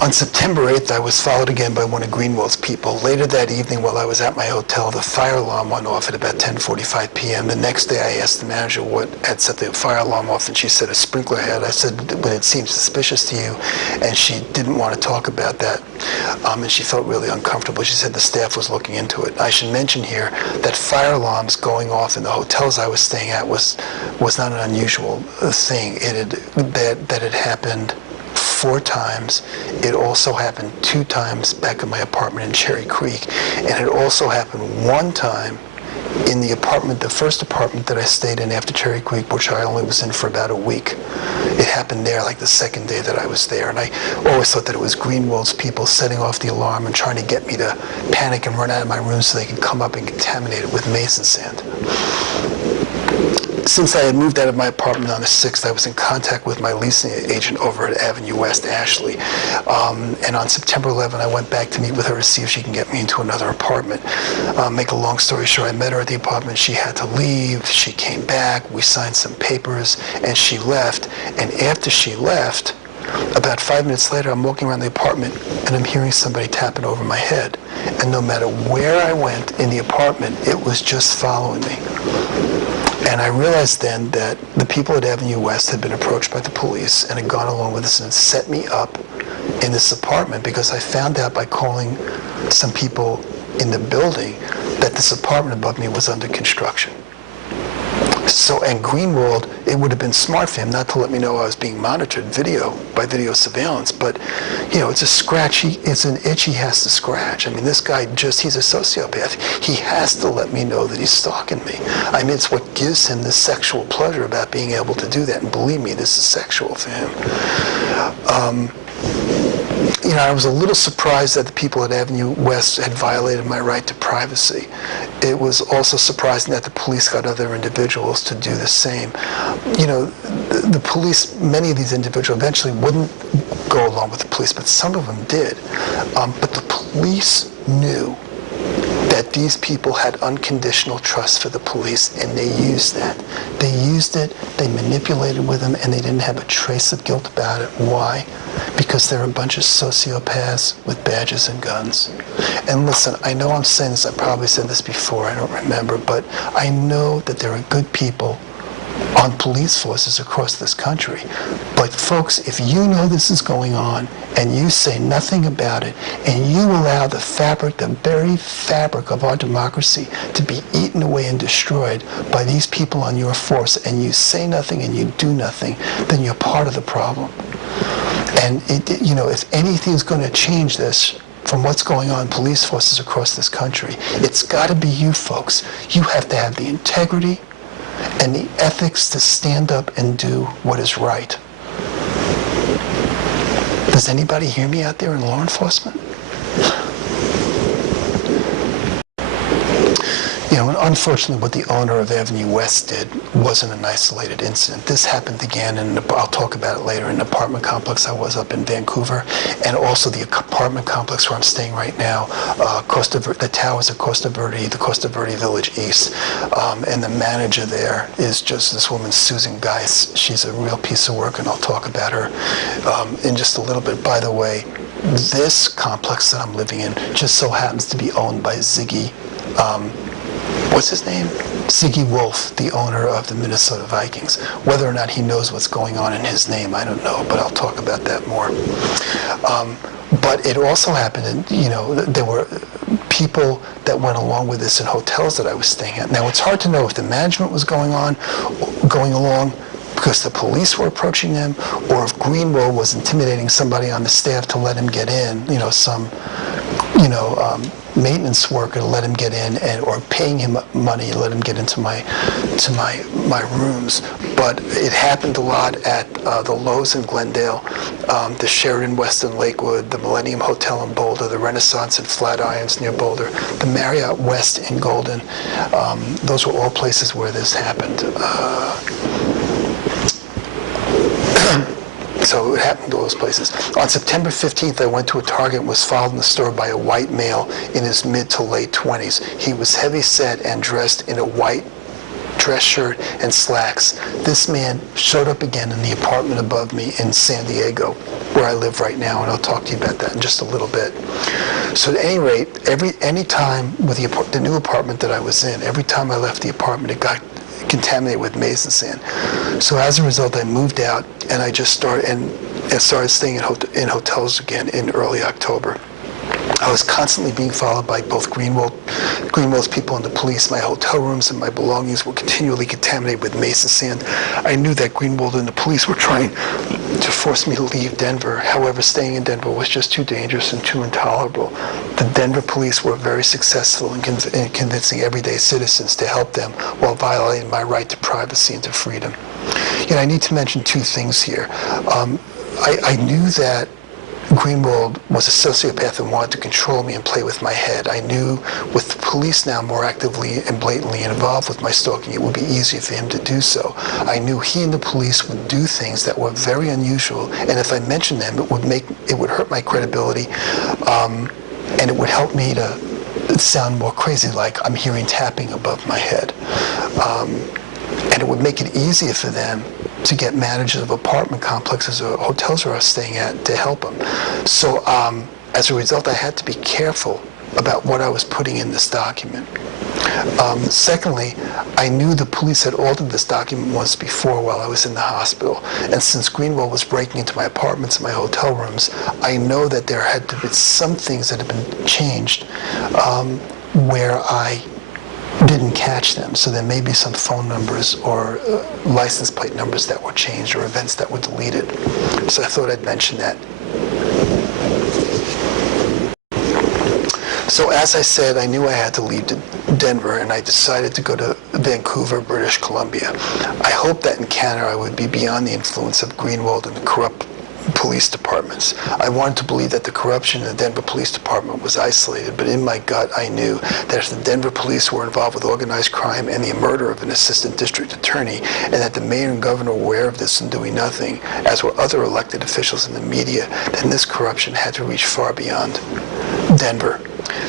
On September 8th, I was followed again by one of Greenwald's people. Later that evening, while I was at my hotel, the fire alarm went off at about 10:45 p.m. The next day, I asked the manager what had set the fire alarm off, and she said a sprinkler head. I said, "But it seems suspicious to you," and she didn't want to talk about that, and she felt really uncomfortable. She said the staff was looking into it. I should mention here that fire alarms going off in the hotels I was staying at was not an unusual thing. That had happened 4 times. It also happened 2 times back in my apartment in Cherry Creek, and it also happened 1 time in the apartment, the first apartment that I stayed in after Cherry Creek, which I only was in for about a week. It happened there like the second day that I was there, and I always thought that it was Greenwald's people setting off the alarm and trying to get me to panic and run out of my room so they could come up and contaminate it with mason sand. Since I had moved out of my apartment on the 6th, I was in contact with my leasing agent over at Avenue West, Ashley. And on September 11th, I went back to meet with her to see if she can get me into another apartment. Make a long story short, I met her at the apartment. She had to leave. She came back. We signed some papers, and she left. And after she left, about 5 minutes later, I'm walking around the apartment, and I'm hearing somebody tapping over my head. And no matter where I went in the apartment, it was just following me. And I realized then that the people at Avenue West had been approached by the police and had gone along with this and set me up in this apartment, because I found out by calling some people in the building that this apartment above me was under construction. So, and Greenwald, it would have been smart for him not to let me know I was being monitored by video surveillance, but, it's a scratch, it's an itch he has to scratch. I mean, this guy he's a sociopath. He has to let me know that he's stalking me. I mean, it's what gives him this sexual pleasure about being able to do that, and believe me, this is sexual for him. I was a little surprised that the people at Avenue West had violated my right to privacy. It was also surprising that the police got other individuals to do the same. The police, many of these individuals eventually wouldn't go along with the police, but some of them did. But the police knew that these people had unconditional trust for the police, and they used that. They used it, they manipulated with them, and they didn't have a trace of guilt about it. Why? Because they're a bunch of sociopaths with badges and guns. And listen, I know I'm saying this, I probably said this before, I don't remember, but I know that there are good people on police forces across this country. But folks, if you know this is going on and you say nothing about it, and you allow the very fabric of our democracy to be eaten away and destroyed by these people on your force, and you say nothing and you do nothing, then you're part of the problem. And if anything's going to change this from what's going on in police forces across this country, it's got to be you folks. You have to have the integrity and the ethics to stand up and do what is right. Does anybody hear me out there in law enforcement? Unfortunately, what the owner of Avenue West did wasn't an isolated incident. This happened again, and I'll talk about it later, in an apartment complex I was up in Vancouver, and also the apartment complex where I'm staying right now, the towers at Costa Verde, the Costa Verde Village East. And the manager there is just this woman, Susan Geis. She's a real piece of work, and I'll talk about her in just a little bit. By the way, this complex that I'm living in just so happens to be owned by Ziggy, what's his name? Ziggy Wolf, the owner of the Minnesota Vikings. Whether or not he knows what's going on in his name, I don't know, but I'll talk about that more. But it also happened, there were people that went along with this in hotels that I was staying at. Now, it's hard to know if the management was going along because the police were approaching them, or if Greenwald was intimidating somebody on the staff to let him get in, maintenance worker to let him get in, or paying him money to let him get into my rooms. But it happened a lot at the Lowe's in Glendale, the Sheraton West in Lakewood, the Millennium Hotel in Boulder, the Renaissance in Flatirons near Boulder, the Marriott West in Golden. Those were all places where this happened. So it happened to those places. On September 15th, I went to a Target and was followed in the store by a white male in his mid to late 20s. He was heavy-set and dressed in a white dress shirt and slacks. This man showed up again in the apartment above me in San Diego, where I live right now, and I'll talk to you about that in just a little bit. So at any rate, any time with the new apartment that I was in, every time I left the apartment, it got contaminated with mason sand. So as a result, I moved out, and I just started staying in hotels again in early October. I was constantly being followed by both Greenwald's people and the police. My hotel rooms and my belongings were continually contaminated with mason sand. I knew that Greenwald and the police were trying to force me to leave Denver. However, staying in Denver was just too dangerous and too intolerable. The Denver police were very successful in convincing everyday citizens to help them while violating my right to privacy and to freedom. I need to mention two things here. I knew that Greenwald was a sociopath and wanted to control me and play with my head. I knew with the police now more actively and blatantly involved with my stalking, it would be easier for him to do so. I knew he and the police would do things that were very unusual, and if I mentioned them, it would hurt my credibility, and it would help me to sound more crazy, like I'm hearing tapping above my head. And it would make it easier for them to get managers of apartment complexes or hotels where I was staying at to help them. So as a result, I had to be careful about what I was putting in this document. Secondly, I knew the police had altered this document once before while I was in the hospital. And since Greenwald was breaking into my apartments and my hotel rooms, I know that there had to be some things that had been changed where I didn't catch them. So there may be some phone numbers or license plate numbers that were changed or events that were deleted. So I thought I'd mention that. So as I said, I knew I had to leave Denver, and I decided to go to Vancouver, British Columbia. I hoped that in Canada I would be beyond the influence of Greenwald and the corrupt police departments. I wanted to believe that the corruption in the Denver Police Department was isolated, but in my gut I knew that if the Denver police were involved with organized crime and the murder of an assistant district attorney, and that the mayor and governor were aware of this and doing nothing, as were other elected officials in the media, then this corruption had to reach far beyond Denver.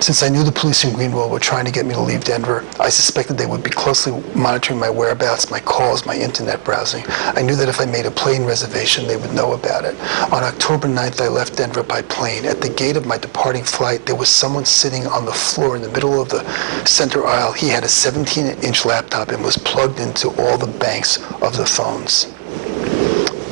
Since I knew the police in Greenwald were trying to get me to leave Denver, I suspected they would be closely monitoring my whereabouts, my calls, my internet browsing. I knew that if I made a plane reservation, they would know about it. On October 9th, I left Denver by plane. At the gate of my departing flight, there was someone sitting on the floor in the middle of the center aisle. He had a 17-inch laptop and was plugged into all the banks of the phones.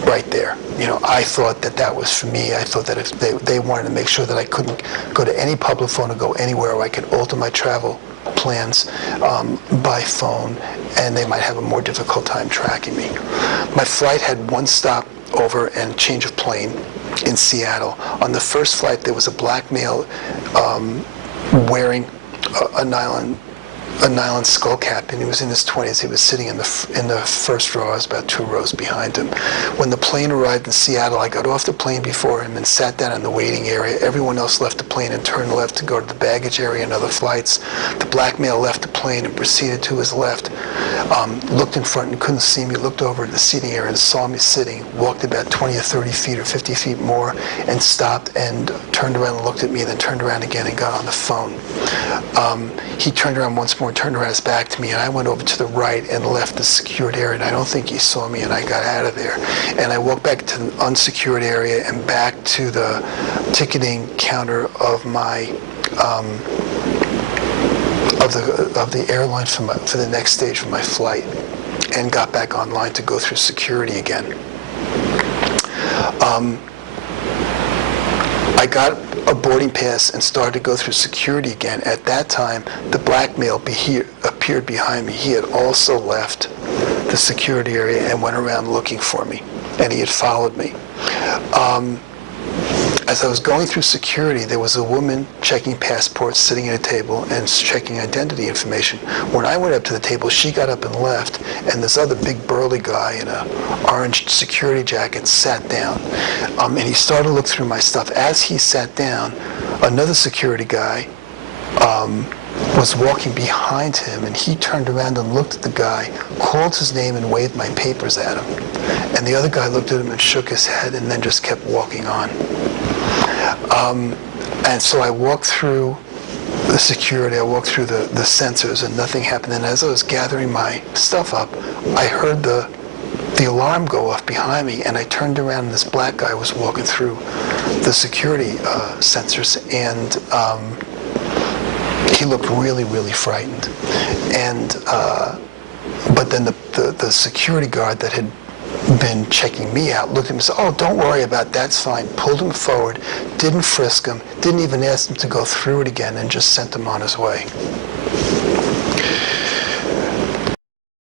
Right there. I thought that was for me. I thought that if they wanted to make sure that I couldn't go to any public phone or go anywhere, or I could alter my travel plans by phone, and they might have a more difficult time tracking me. My flight had one stop over and change of plane in Seattle. On the first flight, there was a black male wearing a nylon skull cap, and he was in his 20s. He was sitting in the first row. I was about 2 rows behind him. When the plane arrived in Seattle, I got off the plane before him and sat down in the waiting area. Everyone else left the plane and turned left to go to the baggage area and other flights. The black male left the plane and proceeded to his left, looked in front and couldn't see me, looked over at the seating area and saw me sitting, walked about 20 or 30 feet or 50 feet more, and stopped and turned around and looked at me, then turned around again and got on the phone. He turned around once more and turned around his back to me, and I went over to the right and left the secured area, and I don't think he saw me, and I got out of there. And I walked back to the unsecured area and back to the ticketing counter of my of the airline for the next stage of my flight, and got back online to go through security again. I got a boarding pass and started to go through security again. At that time, the black male appeared behind me. He had also left the security area and went around looking for me, and he had followed me. As I was going through security, there was a woman checking passports, sitting at a table and checking identity information. When I went up to the table, she got up and left, and this other big burly guy in an orange security jacket sat down. And he started to look through my stuff. As he sat down, another security guy was walking behind him, and he turned around and looked at the guy, called his name and waved my papers at him. And the other guy looked at him and shook his head and then just kept walking on. And so I walked through the security. I walked through the sensors and nothing happened. And as I was gathering my stuff up, I heard the alarm go off behind me, and I turned around and this black guy was walking through the security sensors, and he looked really, really frightened. And but then the security guard that had been checking me out looked at him and said, "Oh, don't worry about that, that's fine." Pulled him forward, didn't frisk him, didn't even ask him to go through it again, and just sent him on his way.